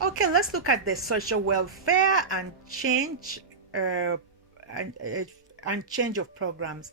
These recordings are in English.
Okay, let's look at the social welfare uh, and, uh, and change of programs.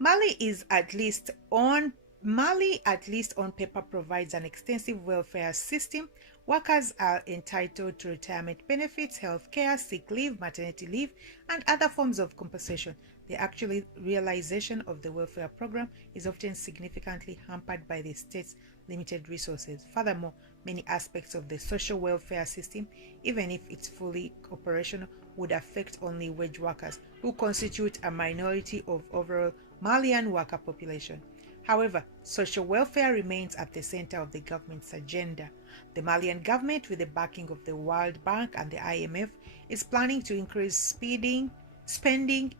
Mali is at least on Mali, at least on paper, provides an extensive welfare system. Workers are entitled to retirement benefits, health care, sick leave, maternity leave, and other forms of compensation. The actual realization of the welfare program is often significantly hampered by the state's limited resources. Furthermore, many aspects of the social welfare system, even if it's fully operational, would affect only wage workers, who constitute a minority of overall Malian worker population. However, social welfare remains at the center of the government's agenda. The Malian government, with the backing of the World Bank and the IMF, is planning to increase spending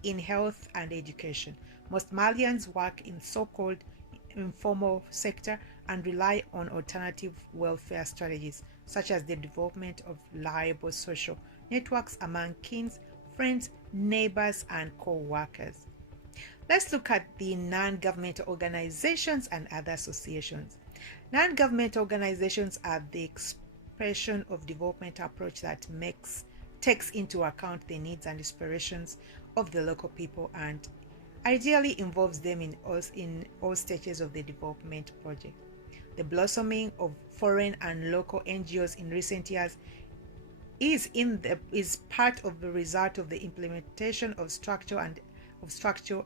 in health and education. Most Malians work in so-called informal sector and rely on alternative welfare strategies, such as the development of reliable social networks among kins, friends, neighbors, and co-workers. Let's look at the non-governmental organizations and other associations. Non-governmental organizations are the expression of development approach that takes into account the needs and aspirations of the local people and ideally involves them in all stages of the development project. The blossoming of foreign and local NGOs in recent years is part of the result of the implementation of structural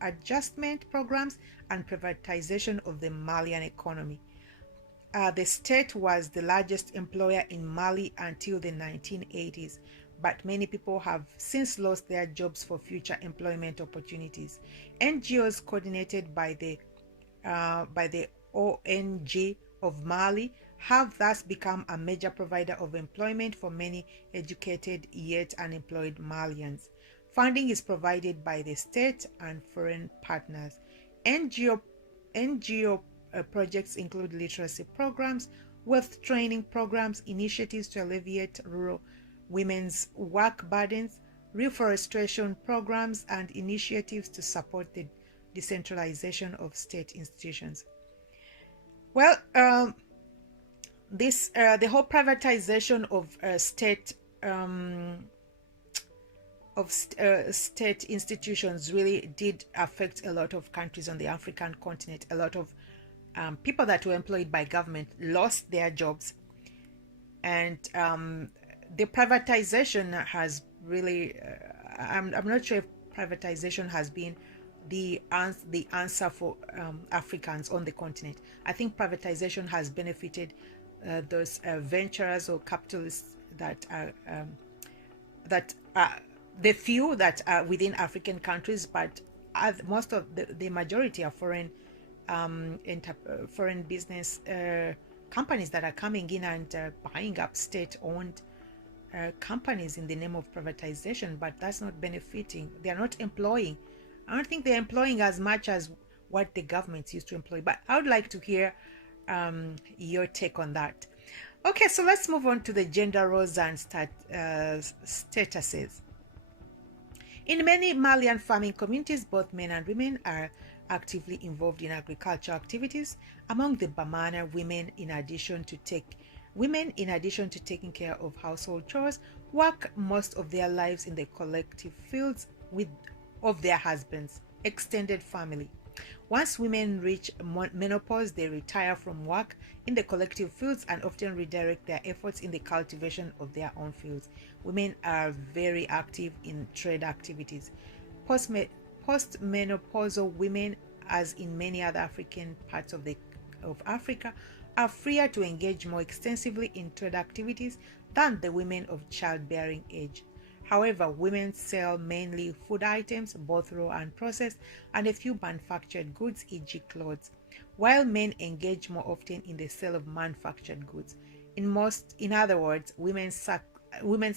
adjustment programs and privatization of the Malian economy. The state was the largest employer in Mali until the 1980s, but many people have since lost their jobs for future employment opportunities. NGOs coordinated by the ONG of Mali have thus become a major provider of employment for many educated yet unemployed Malians. Funding is provided by the state and foreign partners. NGO projects include literacy programs, wealth training programs, initiatives to alleviate rural women's work burdens, reforestation programs, and initiatives to support the decentralization of state institutions. Well, the whole privatization of state institutions really did affect a lot of countries on the African continent. A lot of people that were employed by government lost their jobs, and the privatization has really. I'm not sure if privatization has been the answer for Africans on the continent. I think privatization has benefited those venturers or capitalists that are the few that are within African countries, but most of the majority are foreign business companies that are coming in and buying up state-owned companies in the name of privatization, but that's not benefiting. They're not employing. I don't think they're employing as much as what the governments used to employ, but I would like to hear your take on that. Okay, so let's move on to the gender roles and statuses. In many Malian farming communities, both men and women are actively involved in agricultural activities. Among the Bamana women, in addition to taking care of household chores, work most of their lives in the collective fields of their husbands' extended family. Once women reach menopause, they retire from work in the collective fields and often redirect their efforts in the cultivation of their own fields. Women are very active in trade activities. Postmenopausal women, as in many other African parts of Africa, are freer to engage more extensively in trade activities than the women of childbearing age. However, women sell mainly food items, both raw and processed, and a few manufactured goods, e.g. clothes, while men engage more often in the sale of manufactured goods. In other words, women's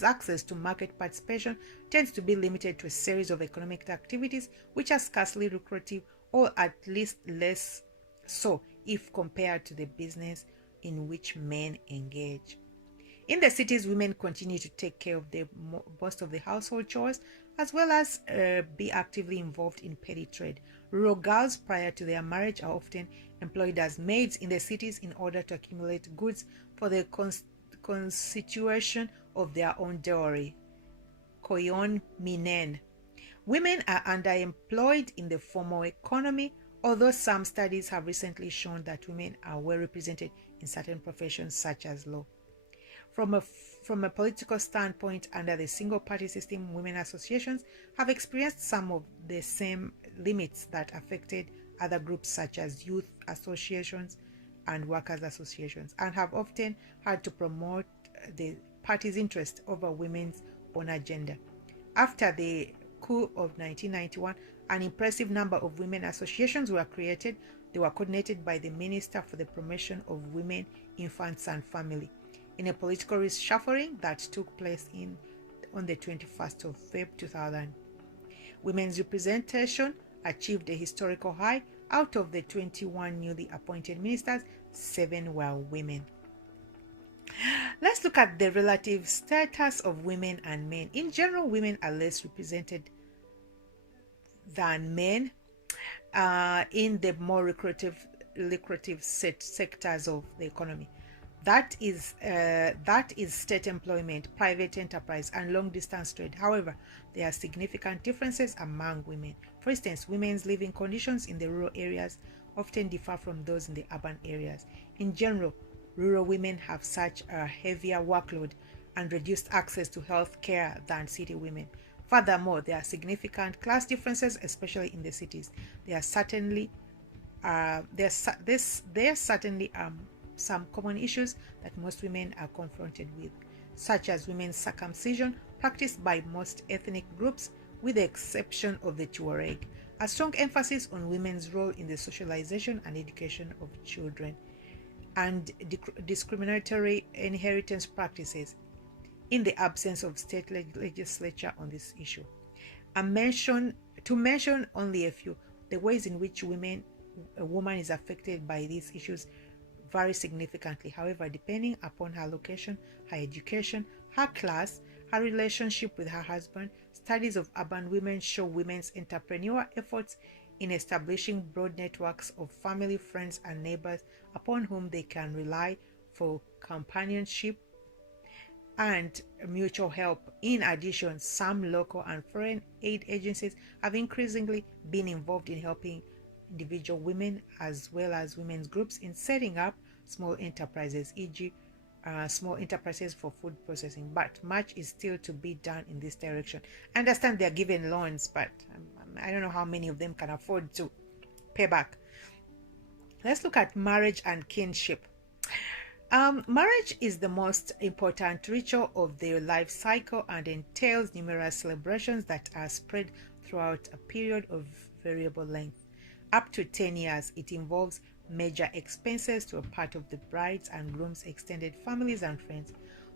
access to market participation tends to be limited to a series of economic activities which are scarcely lucrative, or at least less so if compared to the business in which men engage. In the cities, women continue to take care of most of the household chores, as well as be actively involved in petty trade. Rural girls prior to their marriage are often employed as maids in the cities in order to accumulate goods for the constitution of their own dowry. Koyon minen. Women are underemployed in the formal economy, although some studies have recently shown that women are well represented in certain professions such as law. From a political standpoint, under the single-party system, women associations have experienced some of the same limits that affected other groups such as youth associations and workers' associations, and have often had to promote the party's interest over women's own agenda. After the coup of 1991, an impressive number of women associations were created. They were coordinated by the Minister for the Promotion of Women, Infants and Family, in a political reshuffling that took place on the 21st of February 2000. Women's representation achieved a historical high. Out of the 21 newly appointed ministers, 7 were women. Let's look at the relative status of women and men. In general, women are less represented than men in the more lucrative sectors of the economy. That is state employment, private enterprise, and long-distance trade. However, there are significant differences among women. For instance, women's living conditions in the rural areas often differ from those in the urban areas. In general, rural women have such a heavier workload and reduced access to health care than city women. Furthermore, there are significant class differences, especially in the cities. There are certainly some common issues that most women are confronted with, such as women's circumcision, practiced by most ethnic groups, with the exception of the Tuareg, a strong emphasis on women's role in the socialization and education of children, and discriminatory inheritance practices in the absence of state legislature on this issue. To mention only a few, the ways in which a woman is affected by these issues vary significantly. However, depending upon her location, her education, her class, her relationship with her husband, studies of urban women show women's entrepreneurial efforts in establishing broad networks of family, friends, and neighbors upon whom they can rely for companionship and mutual help. In addition, some local and foreign aid agencies have increasingly been involved in helping individual women as well as women's groups in setting up small enterprises, e.g. Small enterprises for food processing, but much is still to be done in this direction. I understand they are given loans, but I don't know how many of them can afford to pay back. Let's look at marriage and kinship. Marriage is the most important ritual of the life cycle and entails numerous celebrations that are spread throughout a period of variable length. Up to 10 years, it involves major expenses to a part of the bride's and groom's extended families and friends.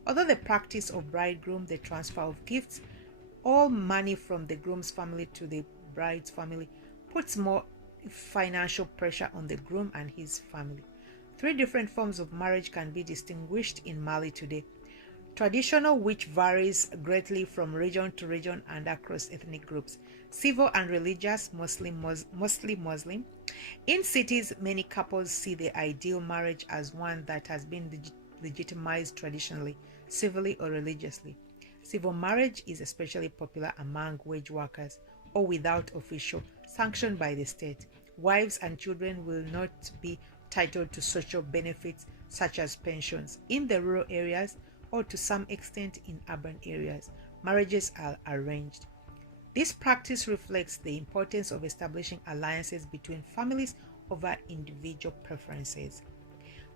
Although the practice of bridegroom, the transfer of gifts, all money from the groom's family to the bride's family puts more financial pressure on the groom and his family. 3 different forms of marriage can be distinguished in Mali today. Traditional, which varies greatly from region to region and across ethnic groups. Civil and religious, mostly Muslim. In cities, many couples see the ideal marriage as one that has been legitimized traditionally, civilly or religiously. Civil marriage is especially popular among wage workers or without official sanction by the state. Wives and children will not be entitled to social benefits such as pensions. In the rural areas, or to some extent in urban areas, marriages are arranged. This practice reflects the importance of establishing alliances between families over individual preferences.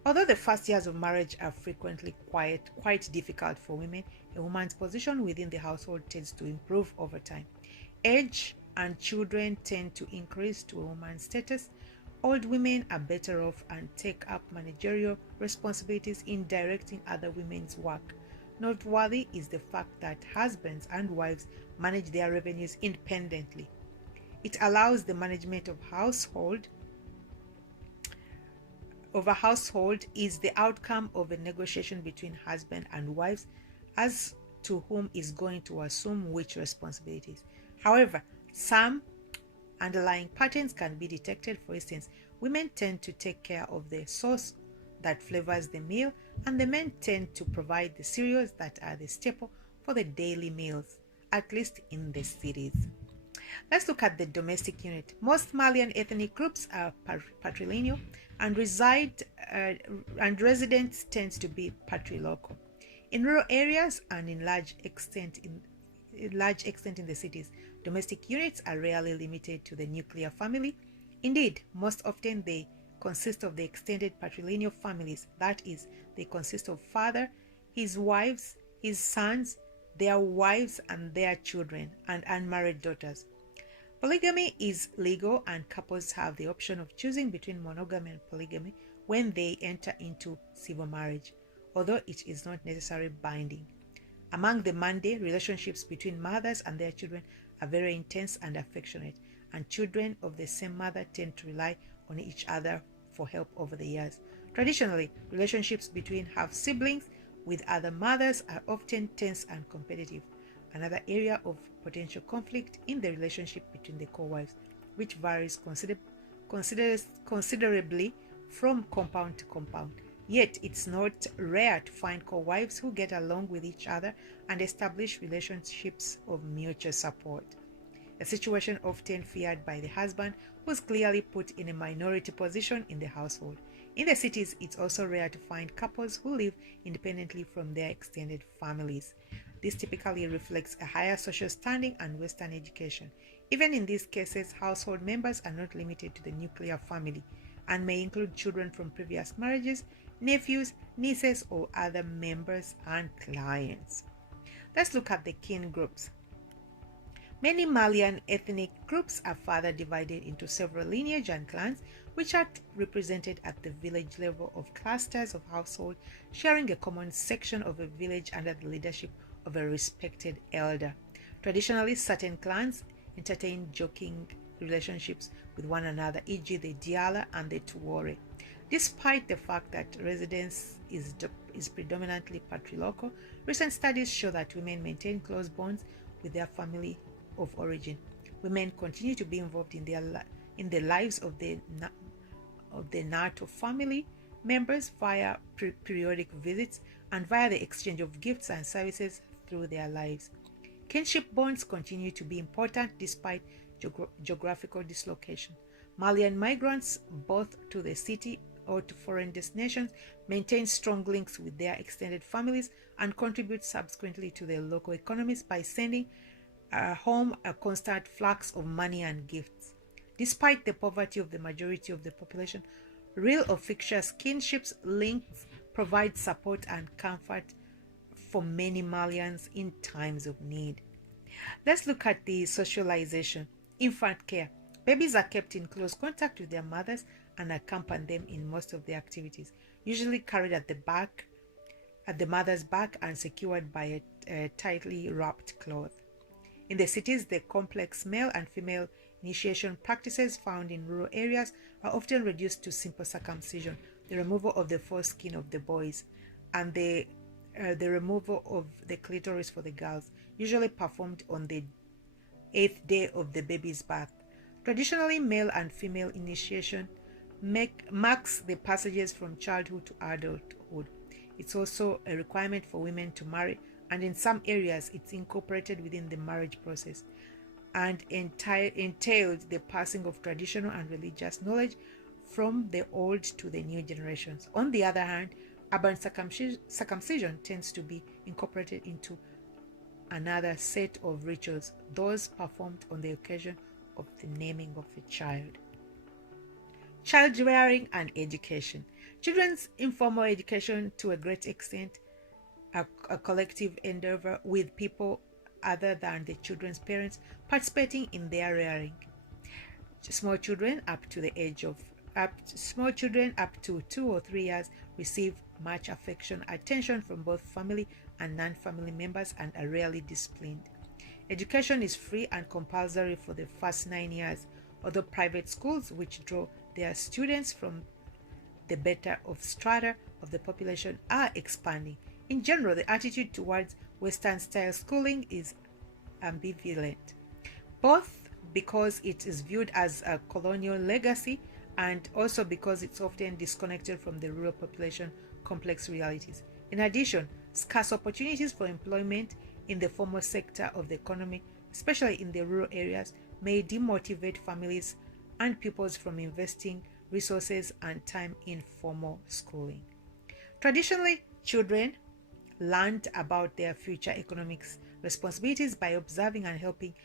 Although the first years of marriage are frequently quite difficult for women, a woman's position within the household tends to improve over time. Age and children tend to increase to a woman's status. Old women are better off and take up managerial responsibilities in directing other women's work. Noteworthy is the fact that husbands and wives manage their revenues independently. It allows the management of household is the outcome of a negotiation between husband and wives as to whom is going to assume which responsibilities. However, some underlying patterns can be detected. For instance, women tend to take care of the source that flavors the meal, and the men tend to provide the cereals that are the staple for the daily meals, at least in the cities. Let's look at the domestic unit. Most Malian ethnic groups are patrilineal and residents tend to be patrilocal. In rural areas and in large extent in the cities, domestic units are rarely limited to the nuclear family. Indeed, most often they consist of the extended patrilineal families. That is, they consist of father, his wives, his sons, their wives and their children, and unmarried daughters. Polygamy is legal and couples have the option of choosing between monogamy and polygamy when they enter into civil marriage, although it is not necessarily binding. Among the Mande, relationships between mothers and their children are very intense and affectionate, and children of the same mother tend to rely on each other for help over the years. Traditionally, relationships between half-siblings with other mothers are often tense and competitive. Another area of potential conflict in the relationship between the co-wives, which varies considerably from compound to compound. Yet it's not rare to find co-wives who get along with each other and establish relationships of mutual support, a situation often feared by the husband, who is clearly put in a minority position in the household. In the cities, it's also rare to find couples who live independently from their extended families. This typically reflects a higher social standing and Western education. Even in these cases, household members are not limited to the nuclear family and may include children from previous marriages, nephews, nieces, or other members and clients. Let's look at the kin groups. Many Malian ethnic groups are further divided into several lineage and clans, which are represented at the village level of clusters of households sharing a common section of a village under the leadership of a respected elder. Traditionally, certain clans entertain joking relationships with one another, e.g. the Diala and the Tuore. Despite the fact that residence is predominantly patrilocal, recent studies show that women maintain close bonds with their family of origin. Women continue to be involved in the lives of the NATO family members via periodic visits and via the exchange of gifts and services through their lives. Kinship bonds continue to be important despite geographical dislocation. Malian migrants, both to the city or to foreign destinations, maintain strong links with their extended families and contribute subsequently to their local economies by sending home a constant flux of money and gifts. Despite the poverty of the majority of the population, real or fictitious kinships links provide support and comfort for many Malians in times of need. Let's look at the socialization. Infant care. Babies are kept in close contact with their mothers and accompany them in most of their activities, usually carried at the mother's back and secured by a tightly wrapped cloth. In the cities, the complex male and female initiation practices found in rural areas are often reduced to simple circumcision, the removal of the foreskin of the boys, and the removal of the clitoris for the girls, usually performed on the 8th day of the baby's birth. Traditionally, male and female initiation marks the passages from childhood to adulthood. It's also a requirement for women to marry, and in some areas it's incorporated within the marriage process and entailed the passing of traditional and religious knowledge from the old to the new generations. On the other hand, urban circumcision tends to be incorporated into another set of rituals, those performed on the occasion of the naming of a child. Child rearing and education. Children's informal education, to a great extent, a collective endeavor with people other than the children's parents participating in their rearing. Small children up to 2 or 3 years receive much affection, attention from both family and non-family members and are rarely disciplined. Education is free and compulsory for the first 9 years, although private schools, which draw their students from the better of strata of the population, are expanding. In general, the attitude towards Western-style schooling is ambivalent, both because it is viewed as a colonial legacy and also because it's often disconnected from the rural population complex realities. In addition, scarce opportunities for employment in the formal sector of the economy, especially in the rural areas, may demotivate families and pupils from investing resources and time in formal schooling. Traditionally, children learned about their future economic responsibilities by observing and helping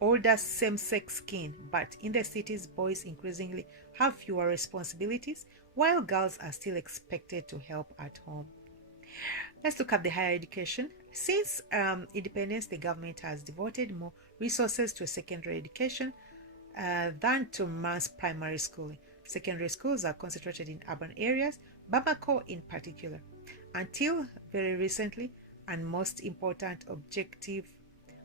older same-sex kin, but in the cities, boys increasingly have fewer responsibilities, while girls are still expected to help at home. Let's look at the higher education. Since independence, the government has devoted more resources to secondary education than to mass primary schooling. Secondary schools are concentrated in urban areas, Bamako in particular. Until very recently, and most important objective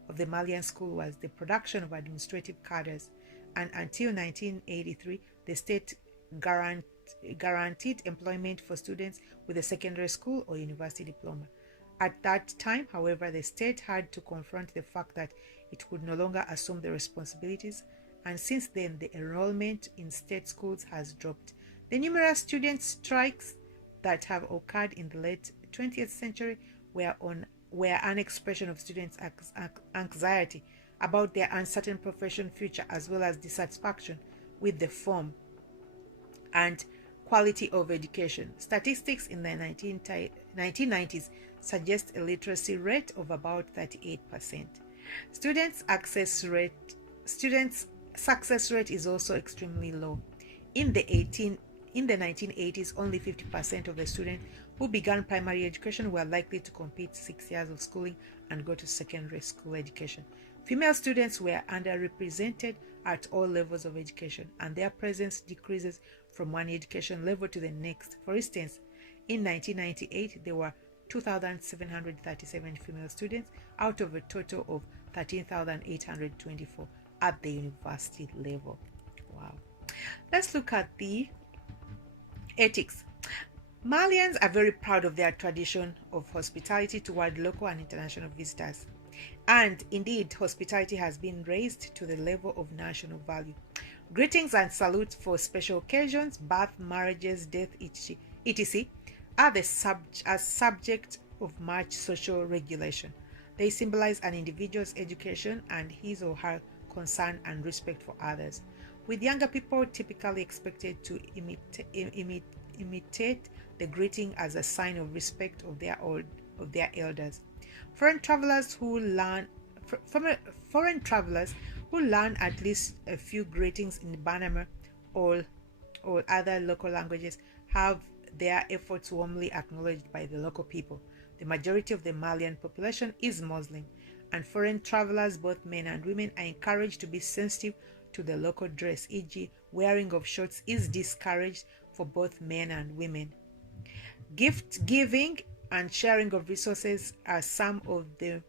of the Malian school was the production of administrative cadres, and until 1983, the state guaranteed employment for students with a secondary school or university diploma. At that time, however, the state had to confront the fact that it could no longer assume the responsibilities, and since then the enrollment in state schools has dropped. The numerous student strikes that have occurred in the late 20th century were an expression of students' anxiety about their uncertain profession future, as well as dissatisfaction with the form and quality of education. Statistics in the 1990s suggest a literacy rate of about 38%. Students' success rate is also extremely low. In the 1980s, only 50% of the students who began primary education were likely to complete 6 years of schooling and go to secondary school education. Female students were underrepresented at all levels of education, and their presence decreases from one education level to the next. For instance, in 1998, there were 2,737 female students out of a total of 13,824 at the university level. Wow. Let's look at the ethics. Malians are very proud of their tradition of hospitality toward local and international visitors. And indeed, hospitality has been raised to the level of national value. Greetings and salutes for special occasions, birth, marriages, death, etc. are the subject of much social regulation. They symbolize an individual's education and his or her concern and respect for others, with younger people typically expected to imitate the greeting as a sign of respect of their elders. Foreign travelers who learn at least a few greetings in Banama or other local languages have their efforts warmly acknowledged by the local people. The majority of the Malian population is Muslim, and foreign travelers, both men and women, are encouraged to be sensitive to the local dress, e.g., wearing of shorts is discouraged for both men and women. Gift giving and sharing of resources are some of the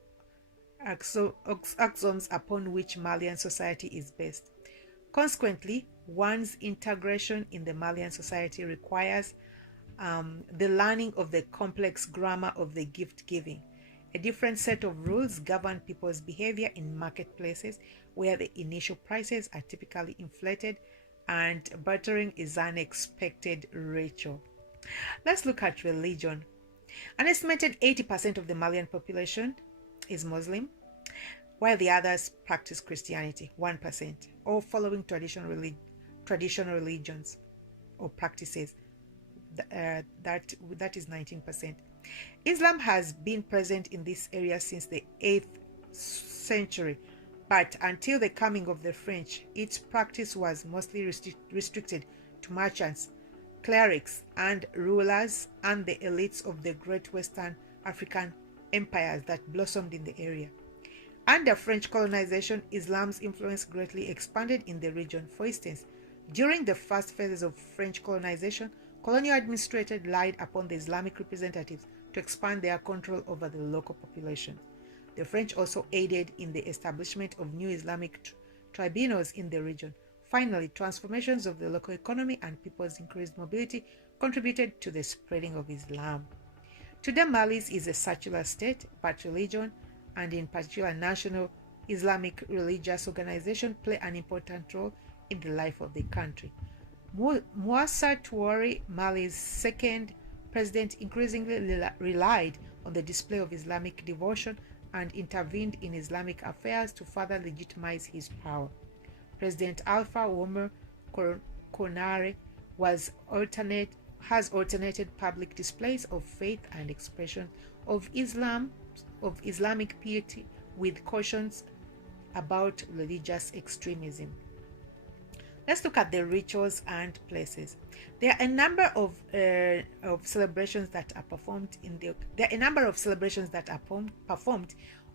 axioms upon which Malian society is based. Consequently, one's integration in the Malian society requires the learning of the complex grammar of the gift giving. A different set of rules govern people's behavior in marketplaces where the initial prices are typically inflated and bartering is an expected ratio. Let's look at religion. An estimated 80% of the Malian population is Muslim, while the others practice Christianity, 1%, or following traditional religions or practices, that is 19%. Islam has been present in this area since the 8th century, but until the coming of the French, its practice was mostly restricted to merchants, clerics, and rulers and the elites of the great Western African empires that blossomed in the area. Under French colonization, Islam's influence greatly expanded in the region. For instance, during the first phases of French colonization, colonial administrators relied upon the Islamic representatives to expand their control over the local population. The French also aided in the establishment of new Islamic tribunals in the region. Finally, transformations of the local economy and people's increased mobility contributed to the spreading of Islam. Today, Mali is a secular state, but religion, and in particular national Islamic religious organizations, play an important role in the life of the country. Moussa Touare, Mali's second president, increasingly relied on the display of Islamic devotion and intervened in Islamic affairs to further legitimize his power. President Alpha Omar Konaré has alternated public displays of faith and expression of Islamic piety with cautions about religious extremism. Let's look at the rituals and places. There are a number of celebrations that are performed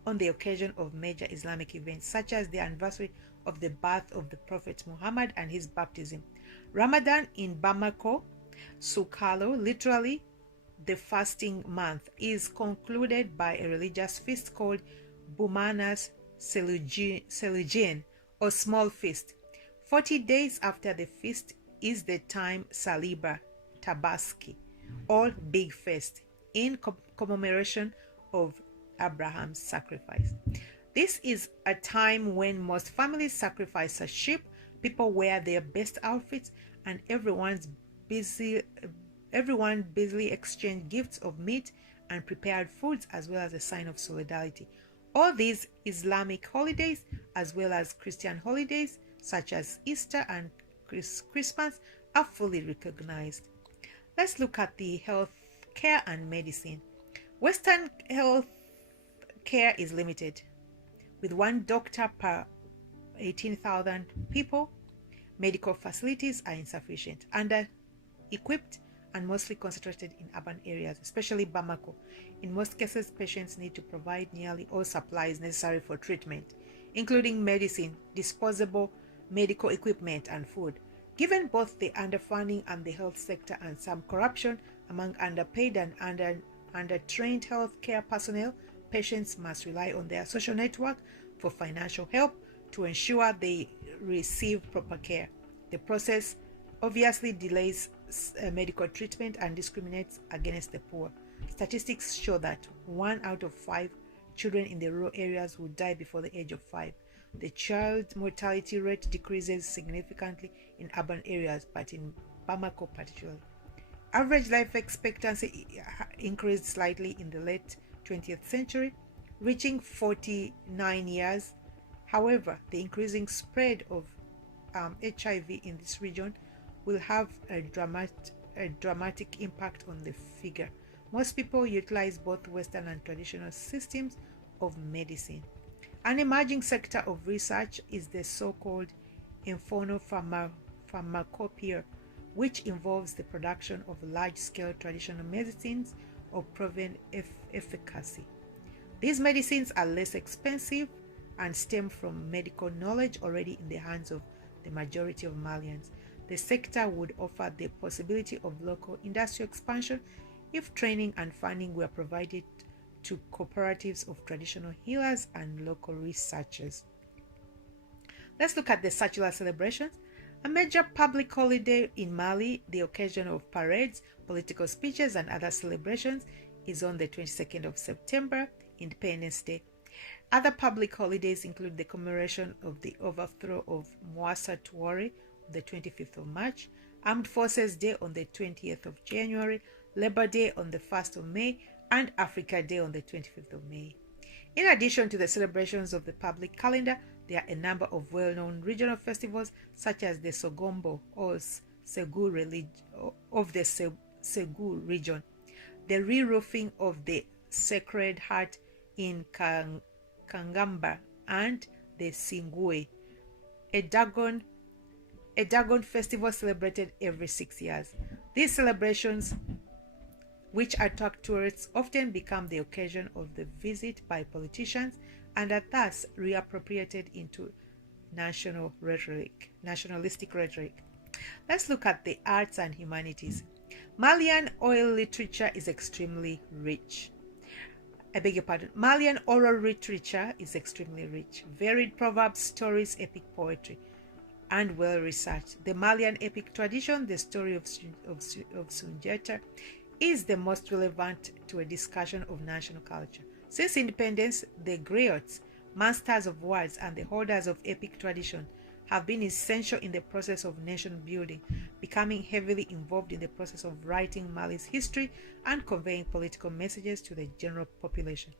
on the occasion of major Islamic events, such as the anniversary of the birth of the Prophet Muhammad and his baptism. Ramadan in Bamako, Soukalo, literally the fasting month, is concluded by a religious feast called Boumanas Selugien, or small feast. 40 days after the feast is the time Saliba Tabaski, or big feast, in commemoration of Abraham's sacrifice. This is a time when most families sacrifice a sheep, people wear their best outfits, and everyone busily exchange gifts of meat and prepared foods as well as a sign of solidarity. All these Islamic holidays, as well as Christian holidays such as Easter and Christmas, are fully recognized. Let's look at the health care and medicine. Western health care is limited, with one doctor per 18,000 people. Medical facilities are insufficient, under-equipped, and mostly concentrated in urban areas, especially Bamako. In most cases, patients need to provide nearly all supplies necessary for treatment, including medicine, disposable medical equipment, and food. Given both the underfunding and the health sector and some corruption among underpaid and undertrained healthcare personnel, patients must rely on their social network for financial help to ensure they receive proper care. The process obviously delays medical treatment and discriminates against the poor. Statistics show that 1 out of 5 children in the rural areas will die before the age of 5. The child mortality rate decreases significantly in urban areas, but in Bamako particularly. Average life expectancy increased slightly in the late 20th century, reaching 49 years. However, the increasing spread of HIV in this region will have a dramatic impact on the figure. Most people utilize both Western and traditional systems of medicine. An emerging sector of research is the so-called pharmacopoeia, which involves the production of large-scale traditional medicines of proven efficacy. These medicines are less expensive and stem from medical knowledge already in the hands of the majority of Malians. The sector would offer the possibility of local industrial expansion if training and funding were provided to cooperatives of traditional healers and local researchers. Let's look at the secular celebrations. A major public holiday in Mali, the occasion of parades, political speeches, and other celebrations, is on the 22nd of September, Independence Day. Other public holidays include the commemoration of the overthrow of Moussa Touare on the 25th of March, Armed Forces Day on the 20th of January, Labor Day on the 1st of May, and Africa Day on the 25th of May. In addition to the celebrations of the public calendar, there are a number of well-known regional festivals such as the Sogombo or Segu region, the re-roofing of the Sacred Heart in Kangamba, and the Singwe, a Dagon festival celebrated every 6 years. These celebrations, which attract tourists, often become the occasion of the visit by politicians and are thus reappropriated into nationalistic rhetoric. Let's look at the arts and humanities. Malian oral literature is extremely rich. Malian oral literature is extremely rich. Varied proverbs, stories, epic poetry, and well researched. The Malian epic tradition, the story of Sunjata, is the most relevant to a discussion of national culture. Since independence, the griots, masters of words, and the holders of epic tradition have been essential in the process of nation building, becoming heavily involved in the process of writing Mali's history and conveying political messages to the general population.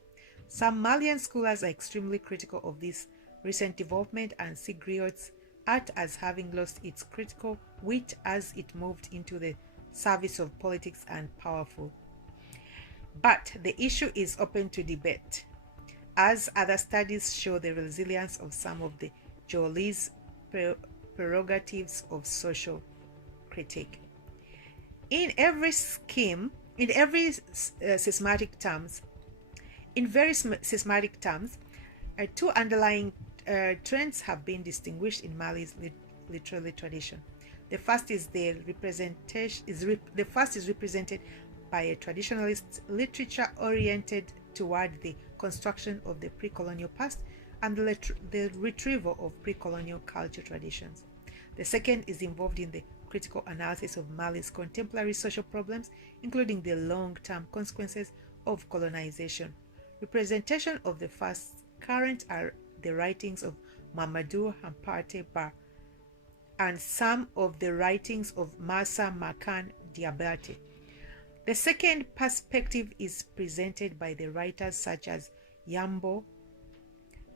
Some Malian scholars are extremely critical of this recent development and see griot's art as having lost its critical wit as it moved into the service of politics and powerful. But the issue is open to debate, as other studies show the resilience of some of the Joly's prerogatives of social critique. In very systematic terms, two underlying trends have been distinguished in Mali's literary tradition. The first is represented by a traditionalist literature oriented toward the construction of the pre-colonial past and the retrieval of pre-colonial culture traditions. The second is involved in the critical analysis of Mali's contemporary social problems, including the long-term consequences of colonization. Representation of the first current are the writings of Mamadou Hampâté Bâ and some of the writings of Massa Makan Diabaté. The second perspective is presented by the writers such as Yambo,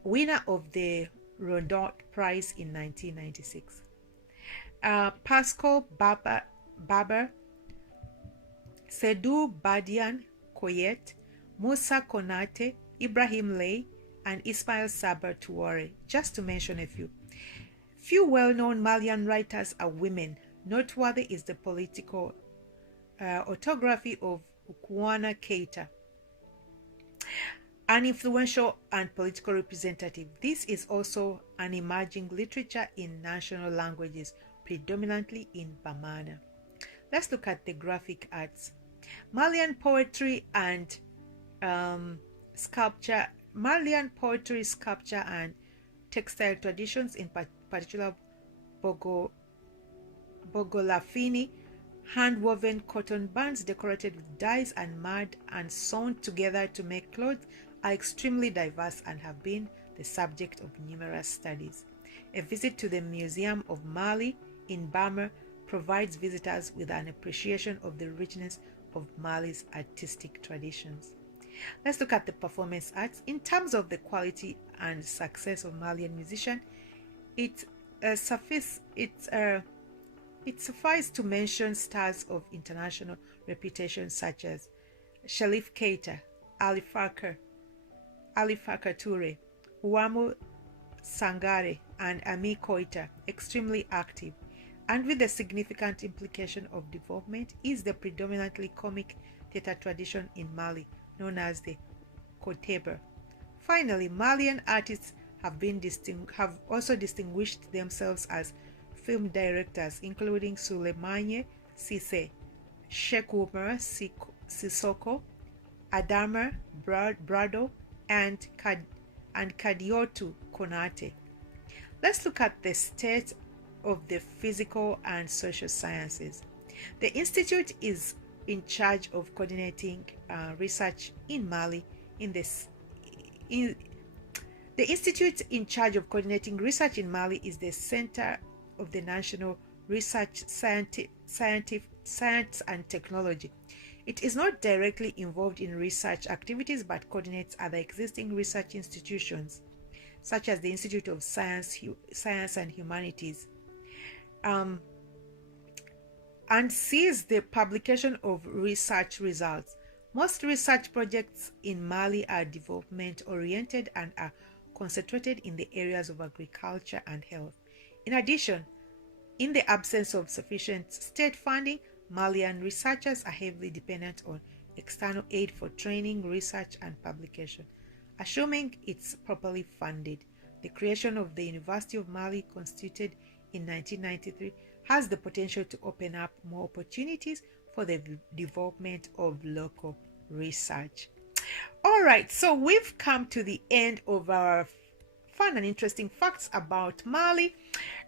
winner of the Rodot Prize in 1996, Pascal Baber, Sedou Badian Koyet, Moussa Konate, Ibrahim Lay, and Ismail Sabar Touare, just to mention a few. Few well-known Malian writers are women. Noteworthy is the political autography of Ukwana Keita, an influential and political representative. This is also an emerging literature in national languages, predominantly in Bamana. Let's look at the graphic arts. Malian poetry, sculpture, and textile traditions, in particular Bogolafini, hand-woven cotton bands decorated with dyes and mud and sewn together to make clothes, are extremely diverse and have been the subject of numerous studies. A visit to the Museum of Mali in Bamar provides visitors with an appreciation of the richness of Mali's artistic traditions. Let's look at the performance arts. In terms of the quality and success of Malian musicians, it suffices to mention stars of international reputation such as Shalif Keita, Ali Farka Toure, Ouamu Sangare, and Ami Koita. Extremely active, and with the significant implication of development, is the predominantly comic theatre tradition in Mali, known as the Koteber. Finally, Malian artists have also distinguished themselves as film directors, including Souleymane Cissé, Sheikh Oumar Sissoko, Adama Brado, and Kadiotu Konate. Let's look at the state of the physical and social sciences. The Institute is in charge of coordinating research in Mali. The Institute in charge of coordinating research in Mali is the Center of the National Research Science and Technology. It is not directly involved in research activities but coordinates other existing research institutions, such as the Institute of Science and Humanities, and sees the publication of research results. Most research projects in Mali are development-oriented and are concentrated in the areas of agriculture and health. In addition, in the absence of sufficient state funding, Malian researchers are heavily dependent on external aid for training, research, and publication. Assuming it's properly funded, the creation of the University of Mali, constituted in 1993, has the potential to open up more opportunities for the development of local research. All right, so we've come to the end of our fun and interesting facts about Mali,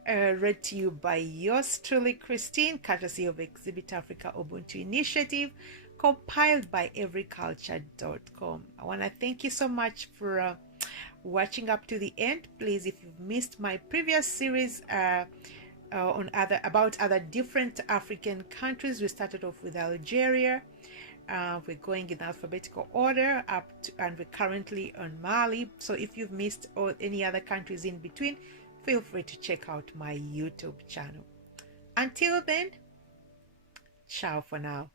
read to you by yours truly, Christine, courtesy of Exhibit Africa Ubuntu Initiative, compiled by everyculture.com. I want to thank you so much for watching up to the end. Please, if you've missed my previous series on about other different African countries, we started off with Algeria. We're going in alphabetical order and we're currently on Mali. So if you've missed any other countries in between, feel free to check out my YouTube channel. Until then, ciao for now.